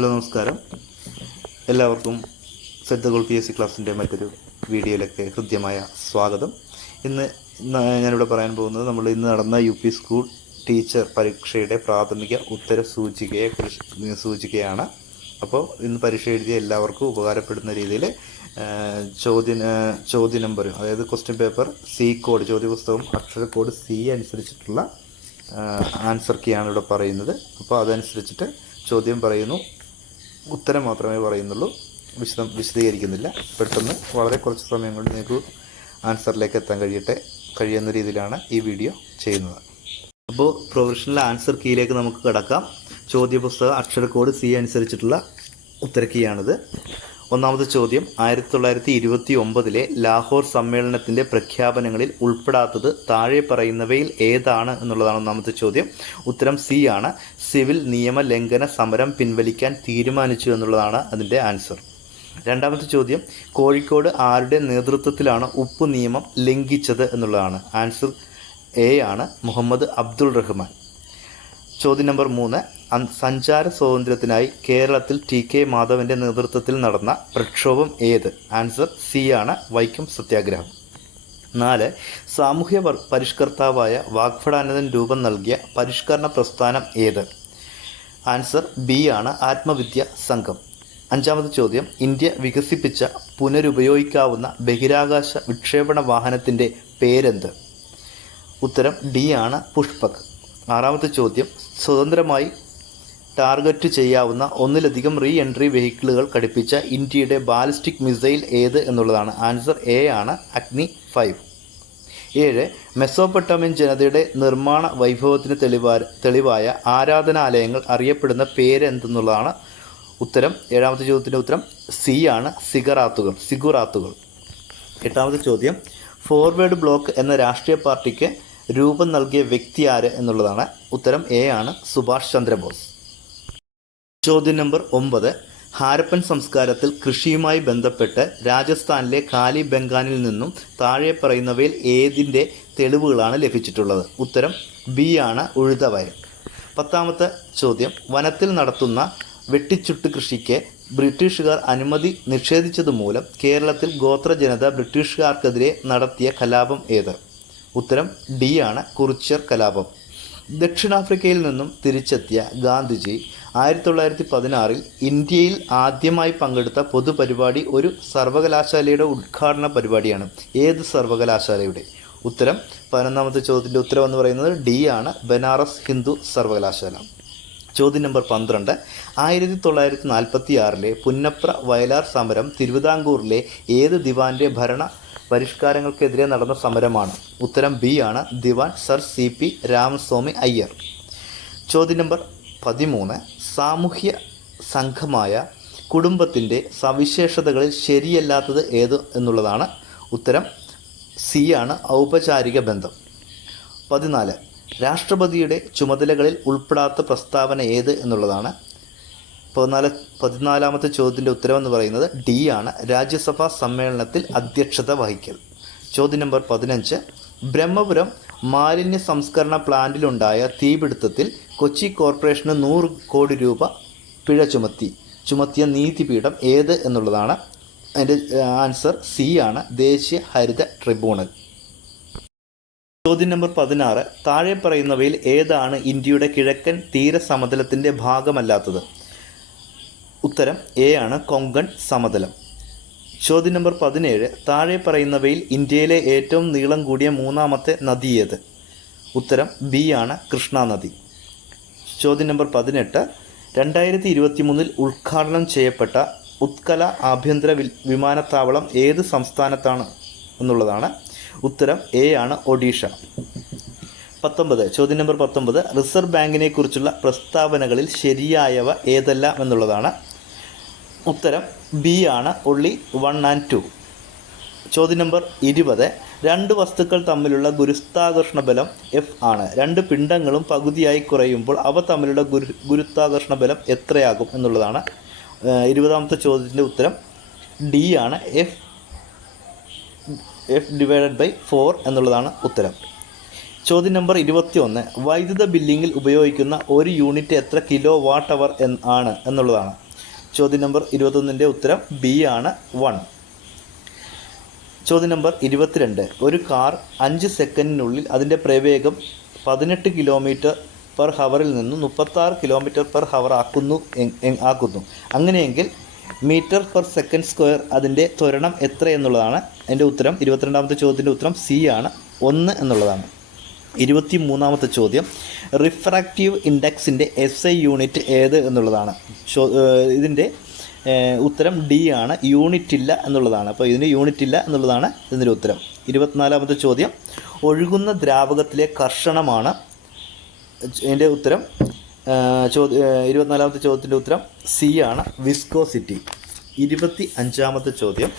Hello നമസ്കാരം. എല്ലാവർക്കും ശ്രദ്ധകൾ P S C ക്ലാസ്സിന്റെ മറ്റൊരു വീഡിയോയിലേക്ക് ഹൃദ്യമായ സ്വാഗതം. ഇന്ന് ഞാനിവിടെ പറയാൻ പോകുന്നത് നമ്മൾ ഇന്ന് നടന്ന യു പി സ്കൂൾ ടീച്ചർ പരീക്ഷയുടെ പ്രാഥമിക ഉത്തര സൂചികയെ സൂചികയാണ്. അപ്പോൾ ഇന്ന് പരീക്ഷ എഴുതിയ എല്ലാവർക്കും ഉപകാരപ്പെടുന്ന രീതിയിൽ ചോദ്യ ചോദ്യ നമ്പർ അതായത് ക്വസ്റ്റ്യൻ പേപ്പർ സി കോഡ് ചോദ്യ പുസ്തകം അക്ഷര കോഡ് സി അനുസരിച്ചിട്ടുള്ള ആൻസർ കീയാണ് ഇവിടെ പറയുന്നത്. അപ്പോൾ അതനുസരിച്ചിട്ട് ചോദ്യം പറയുന്നു. ഉത്തരം മാത്രമേ പറയുന്നുള്ളൂ. വിശദം വിശദീകരിക്കുന്നില്ല. പെട്ടെന്ന് വളരെ കുറച്ച് സമയം കൊണ്ട് നിങ്ങൾക്ക് ആൻസറിലേക്ക് എത്താൻ കഴിയട്ടെ. കഴിയുന്ന രീതിയിലാണ് ഈ വീഡിയോ ചെയ്യുന്നത്. അപ്പോൾ പ്രൊഫഷണൽ ആൻസർ കീയിലേക്ക് നമുക്ക് കടക്കാം. ചോദ്യപുസ്തക അക്ഷരക്കോഡ് സി അനുസരിച്ചിട്ടുള്ള ഉത്തര കീയാണിത്. ഒന്നാമത്തെ ചോദ്യം. ആയിരത്തി തൊള്ളായിരത്തി ഇരുപത്തി ഒമ്പതിലെ ലാഹോർ സമ്മേളനത്തിന്റെ പ്രഖ്യാപനങ്ങളിൽ ഉൾപ്പെടാത്തത് താഴെ പറയുന്നവയിൽ ഏതാണ് എന്നുള്ളതാണ് ഒന്നാമത്തെ ചോദ്യം. ഉത്തരം സി ആണ്. സിവിൽ നിയമ ലംഘന സമരം പിൻവലിക്കാൻ തീരുമാനിച്ചു എന്നുള്ളതാണ് അതിന്റെ ആൻസർ. രണ്ടാമത്തെ ചോദ്യം. കോഴിക്കോട് ആരുടെ നേതൃത്വത്തിലാണ് ഉപ്പ് നിയമം ലംഘിച്ചത് എന്നുള്ളതാണ്. ആൻസർ എ ആണ് മുഹമ്മദ് അബ്ദുൾ റഹ്മാൻ. ചോദ്യം നമ്പർ മൂന്ന്. സഞ്ചാര സ്വാതന്ത്ര്യത്തിനായി കേരളത്തിൽ ടി കെ മാധവന്റെ നേതൃത്വത്തിൽ നടന്ന പ്രക്ഷോഭം ഏത്? ആൻസർ സി ആണ്. വൈക്കം സത്യാഗ്രഹം. നാല് സാമൂഹ്യ പരിഷ്കർത്താവായ വാഗ്ഫടാനന്ദൻ രൂപം നൽകിയ പരിഷ്കരണ പ്രസ്ഥാനം ഏത്? ആൻസർ ബി ആണ്. ആത്മവിദ്യ സംഘം. അഞ്ചാമത്തെ ചോദ്യം ഇന്ത്യ വികസിപ്പിച്ച പുനരുപയോഗിക്കാവുന്ന ബഹിരാകാശ വിക്ഷേപണ വാഹനത്തിന്റെ പേരെന്ത്? ഉത്തരം ഡി ആണ്. പുഷ്പക്. ആറാമത്തെ ചോദ്യം സ്വതന്ത്രമായി ടാർഗറ്റ് ചെയ്യാവുന്ന ഒന്നിലധികം റീ എൻട്രി വെഹിക്കിളുകൾ ഘടിപ്പിച്ച ഇന്ത്യയുടെ ബാലിസ്റ്റിക് മിസൈൽ ഏത് എന്നുള്ളതാണ്. ആൻസർ എ ആണ് അഗ്നി ഫൈവ്. ഏഴ് മെസോപ്പൊട്ടാമിയൻ ജനതയുടെ നിർമ്മാണ വൈഭവത്തിന് തെളിവാ തെളിവായ ആരാധനാലയങ്ങൾ അറിയപ്പെടുന്ന പേര് എന്തെന്നുള്ളതാണ് ഉത്തരം. ഏഴാമത്തെ ചോദ്യത്തിന്റെ ഉത്തരം സി ആണ്. സിഗറാത്തുകൾ സിഗുറാത്തുകൾ. എട്ടാമത്തെ ചോദ്യം ഫോർവേഡ് ബ്ലോക്ക് എന്ന രാഷ്ട്രീയ പാർട്ടിക്ക് രൂപം നൽകിയ വ്യക്തി ആര് എന്നുള്ളതാണ്. ഉത്തരം എ ആണ് സുഭാഷ് ചന്ദ്രബോസ്. ചോദ്യം നമ്പർ ഒമ്പത്. ഹാരപ്പൻ സംസ്കാരത്തിൽ കൃഷിയുമായി ബന്ധപ്പെട്ട് രാജസ്ഥാനിലെ കാലി ബംഗാനിൽ നിന്നും താഴെ പറയുന്നവയിൽ ഏതിന്റെ തെളിവുകളാണ് ലഭിച്ചിട്ടുള്ളത്? ഉത്തരം ബി ആണ് ഉഴുതവയൽ. പത്താമത്തെ ചോദ്യം. വനത്തിൽ നടത്തുന്ന വെട്ടിച്ചുട്ട് കൃഷിക്ക് ബ്രിട്ടീഷുകാർ അനുമതി നിഷേധിച്ചതുമൂലം കേരളത്തിൽ ഗോത്ര ജനത ബ്രിട്ടീഷുകാർക്കെതിരെ നടത്തിയ കലാപം ഏത്? ഉത്തരം ഡി ആണ് കുറിച്യർ കലാപം. ദക്ഷിണാഫ്രിക്കയിൽ നിന്നും തിരിച്ചെത്തിയ ഗാന്ധിജി ആയിരത്തി തൊള്ളായിരത്തി പതിനാറിൽ ഇന്ത്യയിൽ ആദ്യമായി പങ്കെടുത്ത പൊതുപരിപാടി ഒരു സർവകലാശാലയുടെ ഉദ്ഘാടന പരിപാടിയാണ്. ഏത് സർവകലാശാലയുടെ? ഉത്തരം പതിനൊന്നാമത്തെ ചോദ്യത്തിന്റെ ഉത്തരം എന്ന് പറയുന്നത് ഡി ആണ് ബനാറസ് ഹിന്ദു സർവകലാശാല. ചോദ്യം നമ്പർ പന്ത്രണ്ട് ആയിരത്തി തൊള്ളായിരത്തി നാൽപ്പത്തി ആറിലെ പുന്നപ്ര വയലാർ സമരം തിരുവിതാംകൂറിലെ ഏത് ദിവാന്റെ ഭരണ പരിഷ്കാരങ്ങൾക്കെതിരെ നടന്ന സമരമാണ്? ഉത്തരം ബി ആണ് Dewan sir C P Ramaswamy Iyer. ചോദ്യം നമ്പർ പതിമൂന്ന് സാമൂഹ്യ സംഘമായ കുടുംബത്തിന്റെ സവിശേഷതകളിൽ ശരിയല്ലാത്തത് ഏത് എന്നുള്ളതാണ് ഉത്തരം. സി ആണ് ഔപചാരിക ബന്ധം. പതിനാല്. രാഷ്ട്രപതിയുടെ ചുമതലകളിൽ ഉൾപ്പെടാത്ത പ്രസ്താവന ഏത് എന്നുള്ളതാണ്. പതിനാല് പതിനാലാമത്തെ ചോദ്യത്തിന്റെ ഉത്തരവെന്ന് പറയുന്നത് ഡി ആണ് രാജ്യസഭാ സമ്മേളനത്തിൽ അധ്യക്ഷത വഹിക്കൽ. ചോദ്യം നമ്പർ പതിനഞ്ച്. ബ്രഹ്മപുരം മാലിന്യ സംസ്കരണ പ്ലാന്റിലുണ്ടായ തീപിടുത്തത്തിൽ കൊച്ചി കോർപ്പറേഷന് നൂറ് കോടി രൂപ പിഴ ചുമത്തി. ചുമത്തിയ നീതിപീഠം ഏത് എന്നുള്ളതാണ്. അതിന്റെ ആൻസർ സി ആണ്. ദേശീയ ഹരിത ട്രിബ്യൂണൽ. ചോദ്യം നമ്പർ പതിനാറ്. താഴെ പറയുന്നവയിൽ ഏതാണ് ഇന്ത്യയുടെ കിഴക്കൻ തീരസമതലത്തിന്റെ ഭാഗമല്ലാത്തത്? ഉത്തരം എ ആണ് കൊങ്കൺ സമതലം. ചോദ്യം നമ്പർ പതിനേഴ് താഴെ പറയുന്നവയിൽ ഇന്ത്യയിലെ ഏറ്റവും നീളം കൂടിയ മൂന്നാമത്തെ നദി ഏത്? ഉത്തരം ബി ആണ് കൃഷ്ണ നദി. ചോദ്യം നമ്പർ പതിനെട്ട് രണ്ടായിരത്തി ഇരുപത്തി മൂന്നിൽ ഉദ്ഘാടനം ചെയ്യപ്പെട്ട ഉത്കല ആഭ്യന്തര വിമാനത്താവളം ഏത് സംസ്ഥാനത്താണ് എന്നുള്ളതാണ്. ഉത്തരം എ ആണ് ഒഡീഷ. പത്തൊമ്പത് ചോദ്യം നമ്പർ പത്തൊമ്പത് റിസർവ് ബാങ്കിനെക്കുറിച്ചുള്ള പ്രസ്താവനകളിൽ ശരിയായവ ഏതെല്ലാം എന്നുള്ളതാണ്. ഉത്തരം ബി ആണ് ഒള്ളി വൺ ആൻഡ് ടു ചോദ്യം നമ്പർ ഇരുപത്. രണ്ട് വസ്തുക്കൾ തമ്മിലുള്ള ഗുരുത്താകർഷണ ബലം എഫ് ആണ്. രണ്ട് പിണ്ഡങ്ങളും പകുതിയായി കുറയുമ്പോൾ അവ തമ്മിലുള്ള ഗുരു ഗുരുത്വാകർഷണ ബലം എത്രയാകും എന്നുള്ളതാണ് ഇരുപതാമത്തെ ചോദ്യത്തിന്റെ ഉത്തരം. ഡി ആണ് F F divided by four എന്നുള്ളതാണ് ഉത്തരം. ചോദ്യം നമ്പർ ഇരുപത്തി ഒന്ന് വൈദ്യുത ബില്ലിങ്ങിൽ ഉപയോഗിക്കുന്ന ഒരു യൂണിറ്റ് എത്ര കിലോ വാട്ട് അവർ ആണ് എന്നുള്ളതാണ്. ചോദ്യം നമ്പർ ഇരുപത്തൊന്നിന്റെ ഉത്തരം ബി ആണ് വൺ. ചോദ്യം നമ്പർ ഇരുപത്തിരണ്ട്. ഒരു കാർ അഞ്ച് സെക്കൻഡിനുള്ളിൽ അതിന്റെ പ്രവേഗം പതിനെട്ട് കിലോമീറ്റർ പെർ ഹവറിൽ നിന്ന് മുപ്പത്താറ് കിലോമീറ്റർ പെർ ഹവർ ആക്കുന്നു ആക്കുന്നു. അങ്ങനെയെങ്കിൽ മീറ്റർ പെർ സെക്കൻഡ് സ്ക്വയർ അതിന്റെ ത്വരണം എത്ര എന്നുള്ളതാണ് എന്റെ ഉത്തരം. ഇരുപത്തിരണ്ടാമത്തെ ചോദ്യത്തിന്റെ ഉത്തരം സി ആണ്. ഒന്ന് എന്നുള്ളതാണ്. ഇരുപത്തി മൂന്നാമത്തെ ചോദ്യം. റിഫ്രാക്റ്റീവ് ഇൻഡെക്സിന്റെ എസ് ഐ യൂണിറ്റ് ഏത് എന്നുള്ളതാണ്. ഇതിന്റെ ഉത്തരം ഡി ആണ്. യൂണിറ്റ് ഇല്ല എന്നുള്ളതാണ്. അപ്പോൾ ഇതിന് യൂണിറ്റ് ഇല്ല എന്നുള്ളതാണ് ഇതിന്റെ ഉത്തരം. ഇരുപത്തിനാലാമത്തെ ചോദ്യം. ഒഴുകുന്ന ദ്രാവകത്തിലെ കർഷണമാണ് ഇതിന്റെ ഉത്തരം ചോദ്യ ഇരുപത്തിനാലാമത്തെ ചോദ്യത്തിന്റെ ഉത്തരം സി ആണ്. വിസ്കോസിറ്റി. ഇരുപത്തി അഞ്ചാമത്തെ ചോദ്യം.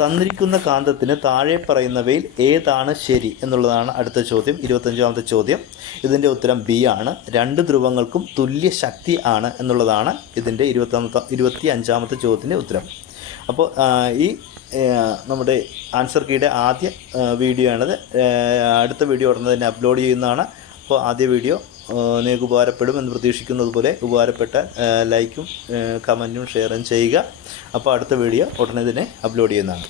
തന്നിരിക്കുന്ന കാന്തത്തിന് താഴെ പറയുന്നവയിൽ ഏതാണ് ശരി എന്നുള്ളതാണ് അടുത്ത ചോദ്യം ഇരുപത്തഞ്ചാമത്തെ ചോദ്യം. ഇതിന്റെ ഉത്തരം ബി ആണ്. രണ്ട് ധ്രുവങ്ങൾക്കും തുല്യ ശക്തി ആണ് എന്നുള്ളതാണ് ഇതിന്റെ ഇരുപത്താമത്തെ ഇരുപത്തി അഞ്ചാമത്തെ ചോദ്യത്തിന്റെ ഉത്തരം അപ്പോൾ ഈ നമ്മുടെ ആൻസർ കീയുടെ ആദ്യ വീഡിയോ ആണത്. അടുത്ത വീഡിയോ ഉടനെ തന്നെ അപ്ലോഡ് ചെയ്യുന്നതാണ്. അപ്പോൾ ആദ്യ വീഡിയോ നിങ്ങൾക്ക് ഉപകാരപ്പെടും എന്ന് പ്രതീക്ഷിക്കുന്നത് പോലെ ഉപകാരപ്പെട്ട ലൈക്കും കമന്റും ഷെയറും ചെയ്യുക. അപ്പോൾ അടുത്ത വീഡിയോ ഉടനെ തന്നെ അപ്ലോഡ് ചെയ്യുന്നതാണ്.